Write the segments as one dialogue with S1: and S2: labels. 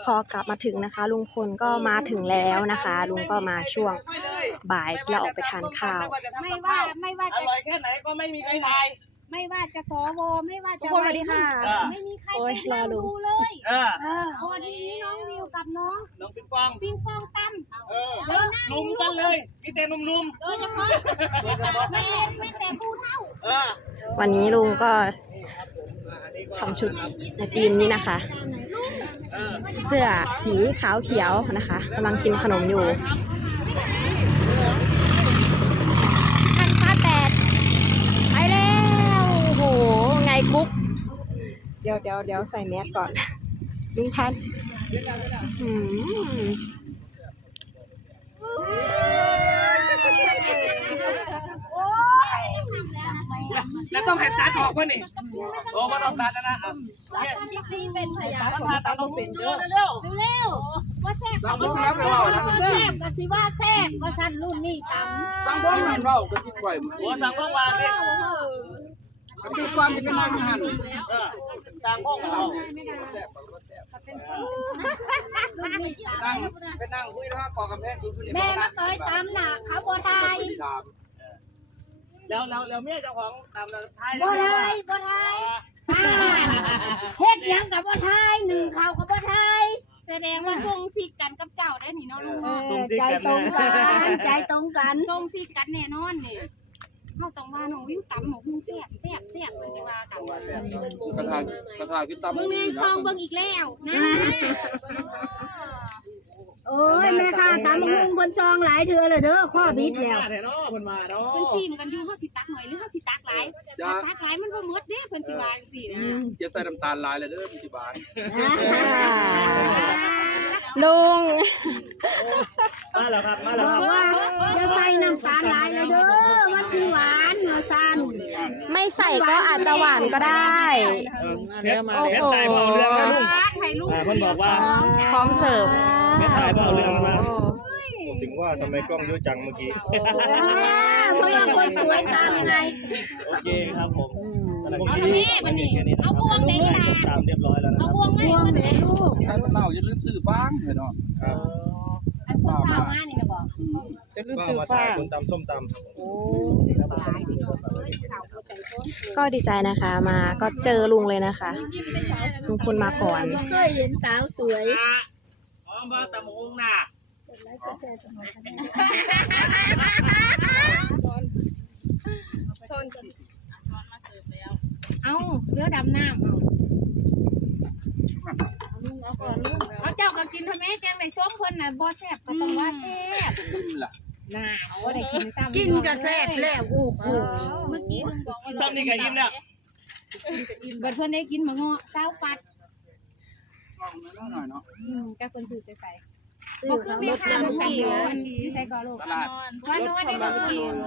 S1: พอกลับมาถึงนะคะลุงพลก็มาถึงแล้วนะคะลุงก็มาช่วงบ่ายเราออกไปทานข้าว
S2: ไม่ว่า
S3: อ
S2: จะ
S3: ร่อยแค่ไหนก็ไม่มีใครทาย
S2: ไม่ว่าจะสวไม่ว่า
S1: ทุ
S2: จะ
S1: กคนสวัสดีค่ะ
S2: ไม่มีใคร
S1: โอ้
S2: ไป
S1: ยรอ
S2: นั่ง
S1: ดู
S2: ดูเลย วันนี้น้องวิวกับน้อง
S3: น้องปิงปอง
S2: ปิงปองตั้ม
S3: ลุมกันเลยมีแต่หนุ่ม
S2: โดยเฉพาะไม่เห็นไม่แต่ผู้เฒ่า
S3: ๆ
S1: วันนี้ลุงก็ทำชุดในธีมนี้นะคะ เสื้อสีขาวเขียวนะคะกำลังกินขนมอยู่พันฟ้าแปดไปแล้วโอ้โหไงกุ๊กเดี๋ยวใส่แมสก่อนลุงพัน
S3: แล้วต้องให้ตัดออกวะนี่โอ้มาต้องตัดนะ
S2: ที่พี่เป็นพยาน
S3: ตัดต้องเป็นเยอะ
S2: เร็วว่าแซ่บก็แซ่บก็สิว่าแซ่บว่าสั้นรุ่นนี่ตั้ม
S4: บางคนมันเว้าก็สิปล่อย
S3: หัวสั่งพวกวางนี่
S4: ก็สิความจะเป็นนางหัน
S3: สั่งพวกเรา
S2: รุ่นนี่ตั้
S4: นั่
S2: ม
S4: งไปนั่งคุยแล้วก่อกำแพงคุย
S2: แม่มาต่อยตั้มน่ะเขาบ่ทาย
S3: แล้วเมียเจ้าของตามไทย
S2: บ่ทายเฮ็ดหยังกับบ่ทายหนึ่งเขากับบ่ทาย
S5: แสดงว่าทรงสิกันกับเจ้าได้นี่เนาะลุง
S2: ใจตรงกัน
S5: ทรงสิกันแน่นอนนี่เฮาต้องว่าน้องวิ่งตำหมกหุ่งแซ่บเพิ่นสิว่ากัน
S4: กระทาคือตำ
S5: เบิ่งแน่ซองเบิ่งอีกแล้วนะ
S2: โอ้ยแม่ค่ะตามหุงเพิ่นซองหลายเทื่อเลยเด้อข้อบิดแล้ว
S3: เนาะคนมาเนาะ
S5: เพิ่นซิมกันอยู่เฮาสิตักหน่อยหรือเฮาสิตักหลายตักหลายมันบ่หมดเด้เพิ่นสิว่าจังซี่นะ
S4: อย่าใส่น้ำตาลลายเลยเด้อพี่สิบาท
S1: ลุง
S3: มาแล้วครับมาแล้ว
S2: บอกว่าจะใส่น้ำตาลหลายเลยเด้อมันสิหวานเนื้อซัน
S1: ไม่ใส่ก็อาจจะหวานก็ได้
S3: เฮ็ดตายเบาเรื่องนะลุง
S5: ให้ลุง
S3: มันบอกว่า
S1: พร้อมเสิร์ฟ
S3: เฮ็ดตายเบาเรื่องมา
S6: ถึงว่าทำไมกล้องเยอะจังเมื่อกี้
S2: เพราะว่าคนสวยตามไง
S3: โอเคครับผม
S5: เอาแม่บัดนี้เอาพวงได้ล่ะ
S3: ตามเรียบร้อยแล้วนะ
S5: เอาพวงมา
S2: พวงแม่ลูก
S4: ถ้ามันเน่าอย่าลืมซื้อฟางเนาะ
S5: อันพวงข้าวมานี่นะบอก
S4: อย่าลืม
S6: ก็
S4: ซื้อ
S6: มา
S4: ฟา
S6: ถ่าย
S4: ง
S6: คนตำส้มตำ
S1: ก็ดีใจนะคะมาก็เจอลุงเลยนะคะลุงพลมาก่อน
S2: เคยเห็นสาวสวย
S3: พร้อมบ่ตำหงน่ะ
S5: เอาเรือดำน้ำเอาเจ้าก็กินทำไมแกงในส้มเพิ่นน่ะบ่แซ่บก็ต้องว่าแซ่บ
S4: ล่ะ
S5: น่าบ่ได้กินซ้ำ
S2: กินกระแซบแล้วโอ้โห
S5: เมื่อกี้ลุงบอกว่า
S3: ซ้ำนี่ก็ยิ้มแล้ว
S5: เบิดเพิ่นได้กินหมูงอเศร้าปัด
S4: ลองหน่อยเนาะ
S5: ก็เพิ่นซื้อใส่
S2: ซื้อ
S5: บ่คือ
S2: เขา
S5: แม่
S2: รถ
S5: ค้า
S2: น้ำ
S5: บ่
S2: เมื่อ
S5: ใส่
S2: กี้
S5: ก่อ
S2: นะ
S5: นที่ใส่ก่อนลูก
S4: ตลาด
S5: ว่านอนได้บ่ลูก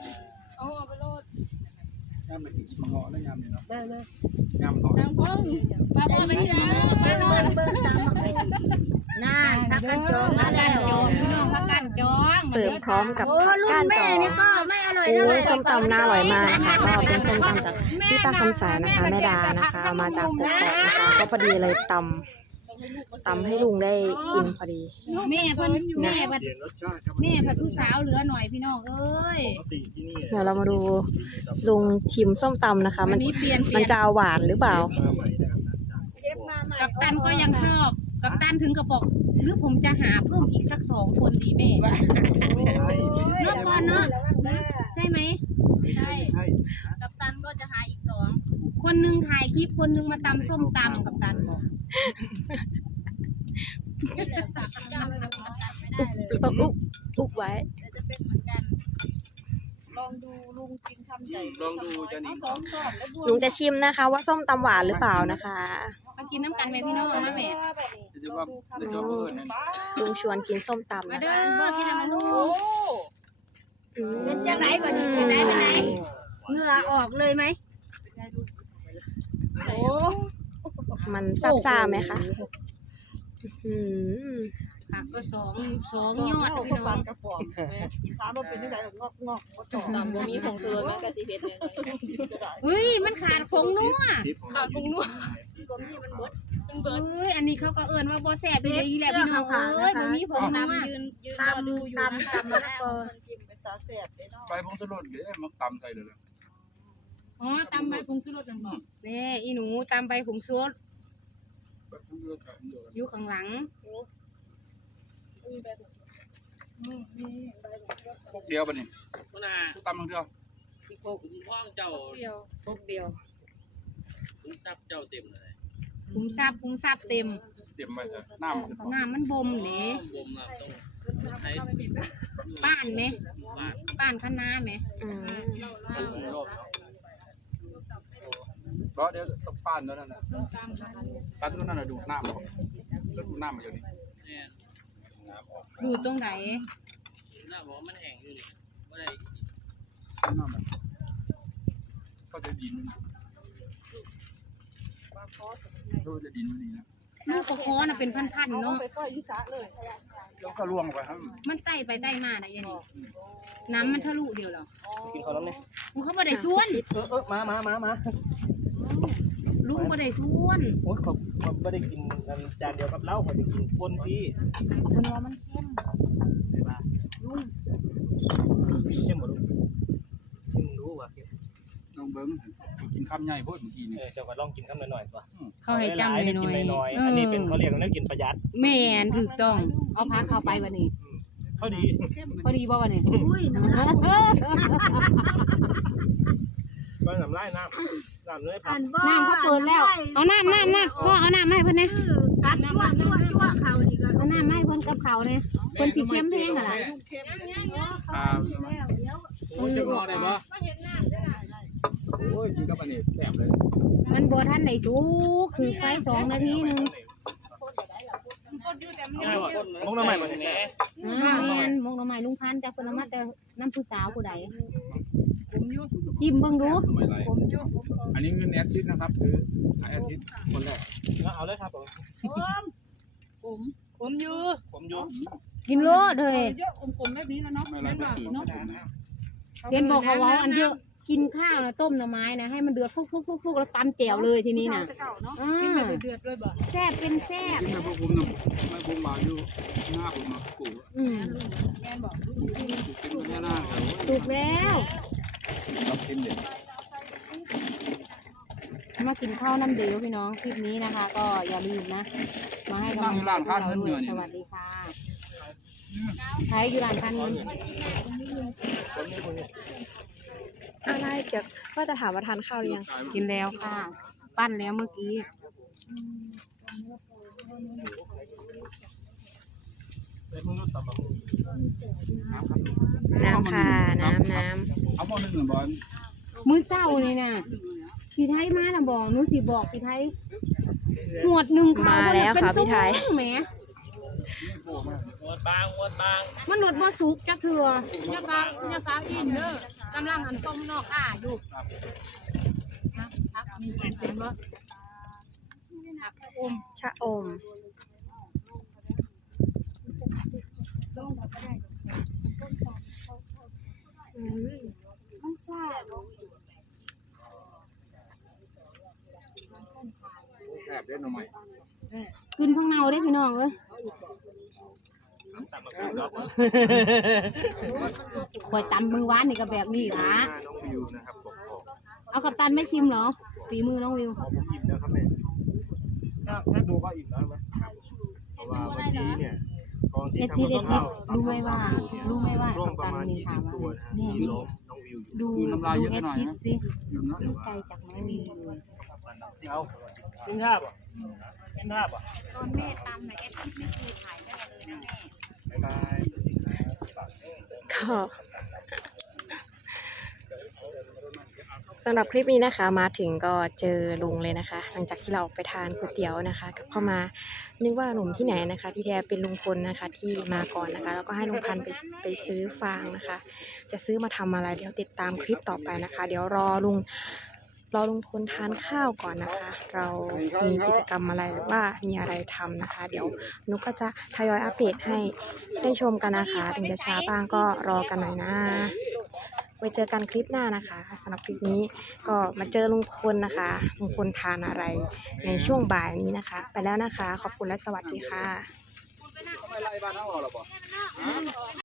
S4: ยามไปกินมังงะแล้วยามนี่เนาะ
S2: มา
S4: ยามต่อ
S5: ทางเพิ่งป้าบ่ไปซื้อป้านอน
S2: เบิ่งตามมาคุยน่านพักกันจองมาแล้ว
S5: จองพี่น้องพักกันจอง
S1: เสิร์ฟพร้อมกับ
S2: โอ้รุ่น
S1: ก้านจ
S2: แม่
S1: อ
S2: นี่ก็ไม่อร่อย
S1: โอ้
S2: เท่าไหร่
S1: ยส้มตำน่าอร่อยมากนะคะก็เป็นส้มตำจากพี่ป้าคำสายนะคะแม่ดานะคะเอามาจากกกอกนะคะก็พอดีเลยตำให้ลุงได้กินพอดี
S5: แม่เพิ่นแม่บัด
S6: เปลี่ยนรสชาติครับ
S5: แม่ผัดผู้สาวเหลือหน่อยพี่น้องเอ้ย
S6: ปกติที่นี่
S1: เดี๋ยวเรามาดูลุงชิมส้มตำนะคะ
S5: วั
S1: มัน น
S5: นี้เปลี่ยน
S1: มันจะหวานหรือเปล่า
S6: มาใหม่นะครับ
S2: เชฟมาใหม่
S5: กัปตันก็ยังชอบกัปตันถึงกับบอกหรือผมจะหาเพิ่มอีกสัก2 คนดีแม่เนาะพอเนาะใช่ไหมใช่กัปตันก็จะหาอีก2 คนหนึงถ่ายคลิปคนหนึงมาตำส้มตำกัปตันบอกนี่แหละฝากกัปตันไว้กับกัปตันไม่ได้เลย
S1: ต้องอุบไว้
S5: เดี๋ยวจะเป็นเหมือนกัน
S6: ลองดูจะนี่
S1: ลุงจะชิมนะคะ ว่าส้มตำหวานหรือเปล่านะคะ
S5: มากินน้ำกันไหมพี่น้องนะแม่
S4: จะว่าจะเพิ่น
S1: ลุงชวนกินส้มตำ
S5: มา
S1: นะ
S5: เด้
S1: คะ
S5: อกินอะไรมาลูก
S2: เป็นจังไหนบัดนี้
S5: เป็นไหน
S2: เหงื่อออกเลยไหม
S1: มันซับซ่าไหมคะ
S5: ผักก็สองยอด
S7: เอา
S5: พี่
S7: เข้า
S5: น้
S7: ปา
S5: อน ง
S7: กระป๋องถามว่าเป็นจังได๋งอกงอกตามบ่มีผงชูรสมันก็สิเฮ็ดเนี่ย
S5: เฮ้ยมันขาดผงนัว
S7: ขาดผงนัวก็มีมันเบิด
S5: เฮ้ยอันนี้เขาก็เอิ้นว่าบ่แซ่บอีหลีแหละพี่น้องเอ้ยบ่มีผงนัว
S2: ยืนรอดูอยู่นะคะ
S7: ชิมเป็นตาแซ่บเด้เนาะ
S4: ไปพงสลดเดี๋ยวมันตำใส่เลย
S5: อ๋อตำใบผงชูรสนั่นบ่นี่อีหนูตำใบผงชูรสอยู่ข้างหลัง
S4: พวกเดียวปะนี่
S3: คุณอา
S4: ตำมันเดียว
S3: พวกคุณพ่อเจ้า
S1: พกเดียว
S3: คุณทรัพย์เจ้าเต็มเลย
S5: คุ้มทราบเต็ม
S4: เตรียมไว้เถอะน้ำ
S5: น้ำมันบ่มเด้
S3: บ่มต้องใช้
S5: ป้านไหม
S3: บ้าน
S5: ป้านคะน้าไหม
S1: อืม
S4: เพราะเดี๋ยวต้องป้านแล้วนั่นแหละป้านตัวนั้นน่ะดูดน้ำออกแล้วดูดน้ำมาอยู่นี่
S3: เนี่ย
S5: ดูตรงไหน
S3: หน้าบอกมันแห้งอยู่นี่บ่ได้
S4: น้ำมันก็จะดินดูจะดินนี่นะ
S5: ลูกกระคอน่ะเป็นพันๆ
S7: เอา
S5: เนาะ
S7: ไปปล่อยอยู่สระเลย
S4: แล้วก็ล่วงไปครับ
S5: มันไต่ไปไต่มาได้ยังนี่น้ำมันทะลุเดียวเหรอ
S6: กินข้าวน้ำเนี่ย
S5: ลุงเขาบ่ได้ส่วน
S6: มา
S5: ลุงบ่ได้ส่วน
S6: โอ้ยเขาไม่ได้กินจานเดียวกับเราเขาจะกินปนพี่
S5: คนว่ามันเค็ม
S6: ได้ป่ะเข้มหมดลูกเข้มรู้ว่าเข้ม
S4: ลองเบิ้งกินคำใหญ่โพดเมื่อกี้นี่
S6: เจ้าก็ลองกินคำหน่อยๆป่ะ
S5: เขาให้จำหน่
S6: กิน
S5: อย
S6: น้อย
S5: ๆ
S6: ๆอันนี้เป็นเขาเรียกว่ากินประหยัด
S5: แม่นถูกต้อง เอาพักเข้าไปวันนี้
S6: เขาดี
S5: พอดีบ่วันนี้
S2: อุ้ยน้ำลาย
S6: ก็น้ำลายน้ำเลยผั
S2: อั
S6: ก
S2: นบ่
S5: น้ำเขาเปิดแล้ว เอาน้ำพ่อเอาน้ำมาให้เพิ่นนะ
S2: กัดตัวเขานี่ก็
S5: เอาน้ำมาให้เพิ่นกับเขาเนี่ยเพิ่นสิเค็มแห้งเหรอ
S4: โอ้ยจะรอได้ปะโอ้ยกินกับอันนี้แซ่บเลย
S5: มันบ่ทันได้สุกคือไฟ2 นาทีนึง
S6: มงน้ำใหม่มาเนี่ย
S5: แม่นมงหน่อไม้ลุงพันธุ์จากเพิ่นเอามาแต่น้ำผู้สาวผู้ใดจิ้มเบิ่งดู
S4: อันนี้เงินแอดชิดนะครับซื้อขายแอดชิดคนแรก
S6: เอาเลยครับผม
S7: ผมอยู่
S5: กินโลดเลย
S7: เยอะอมๆแบบนี้แล้วเนาะ
S4: ไม่ไรก็คือ
S5: เห็นบอกเขาว่าอันเยอะกินข้าวนะต้มหน่อไม้นะให้มันเดือดฟุกๆแล้วตำแจ่วเลยทีนี้น่ะ
S7: กินแบบเดือดเลยบ่
S5: แซ่บเป็นแซ่บ
S4: กินแบบพวกผมนะไม่ผมมาอยู่หน้าผมมาปลูก
S7: แม่นบอก
S4: เป็นแค่หน้าเขา
S5: ถูกแล้ว
S4: รับกินเด็ด
S5: มากินข้าวน้ำเดียวพี่น้องคลิปนี้นะคะ ก็อย่าลืมนะ มาให้กำลังใจพวกเราด้วยสวัสดีค่ะใช้อยู่ร้านพันเงิน
S1: อะไรเกี่ยวว่าจะถามว่าทานข้าวหรือยัง
S5: กินแล้วค่ะ ปั้นแล้วเมื่อกี้
S1: น้ำค่ะ น้ำ
S4: เอาหม้อนึงหนึ่งบอล
S5: มื้อเช้านี่น่ะพี่ไทยมาน่ะบอกหนูสิบอกพี่ไทยหวดหนึ่งข้าว
S1: มาแล้วค่ะพี่ไทย
S5: แหม
S3: งวดบาง
S5: มันหลดบ่สุกจักเถื่ออย่าฟ้ากินเด้อกำลังหันต้มนอกอ่าอยู่นะครับมีเห็นบ่ผักอม
S1: ชะอม
S4: แซ่บได้หน่อใหม่
S5: ขึ้นข้างเนาได้พี่น้องเอ้ยข่อยตำมือหวานนี่ก็แบบนี้ล่ะ
S6: น้องวิวนะครับผม
S5: เอากับตันไม่ชิมเหรอฝีมือน้องวิว
S6: ผมอิ่มแล้วครับแม่ถ้าดูก็อิ่มแล้วไหมเพราะว่าเมื่อกี้เนี่ยตอนที่
S5: เอ
S6: ทำ
S5: ชิ
S6: กับข้าว
S5: รู้ไหมว่า
S6: ร่วง
S5: กั
S6: ป
S5: บ
S6: ระ
S5: ตัน
S6: มาณ
S5: มีถาม
S6: 20
S5: ว่า
S6: ตัวนะ
S5: แม่
S6: ที่ล้มน้องวิวอยู่
S5: ดูเอชิสิ
S4: อยู่นะ
S5: ดูไกลจากน้องวิวเลย
S6: เอากินท่าป่ะกินท่าป่ะ
S5: ตอนแม่ตำนะเอชิไม่เคยถ่ายแม่เลยนะแม่
S6: บ๊ายบาย
S1: ก็สำหรับคลิปนี้นะคะ มาถึงก็เจอลุงเลยนะคะ หลังจากที่เราไปทานก๋วยเตี๋ยวนะคะกลับเข้ามานึกว่าหนุ่มที่ไหนนะคะ ที่แท้เป็นลุงพลนะคะ ที่มาก่อนนะคะแล้วก็ให้ลุงพันธุ์ไปซื้อฟางนะคะ จะซื้อมาทำอะไรเดี๋ยวติดตามคลิปต่อไปนะคะ เดี๋ยวรอลุงรอลุงพลทานข้าวก่อนนะคะ เรามีกิจกรรมอะไรหรือว่ามีอะไรทำนะคะ เดี๋ยวนุกก็จะทยอยอัปเดตให้ได้ชมกันนะคะถึงจะช้าบ้างก็รอกันหน่อยนะไว้เจอกันคลิปหน้านะคะสำหรับคลิปนี้ก็มาเจอลุงพลนะคะลุงพลทานอะไรในช่วงบ่ายนี้นะคะ ไปแล้วนะคะขอบคุณและสวัสดีค่ะ
S4: ทำไมไล่บ้านเฮาเหรอบ่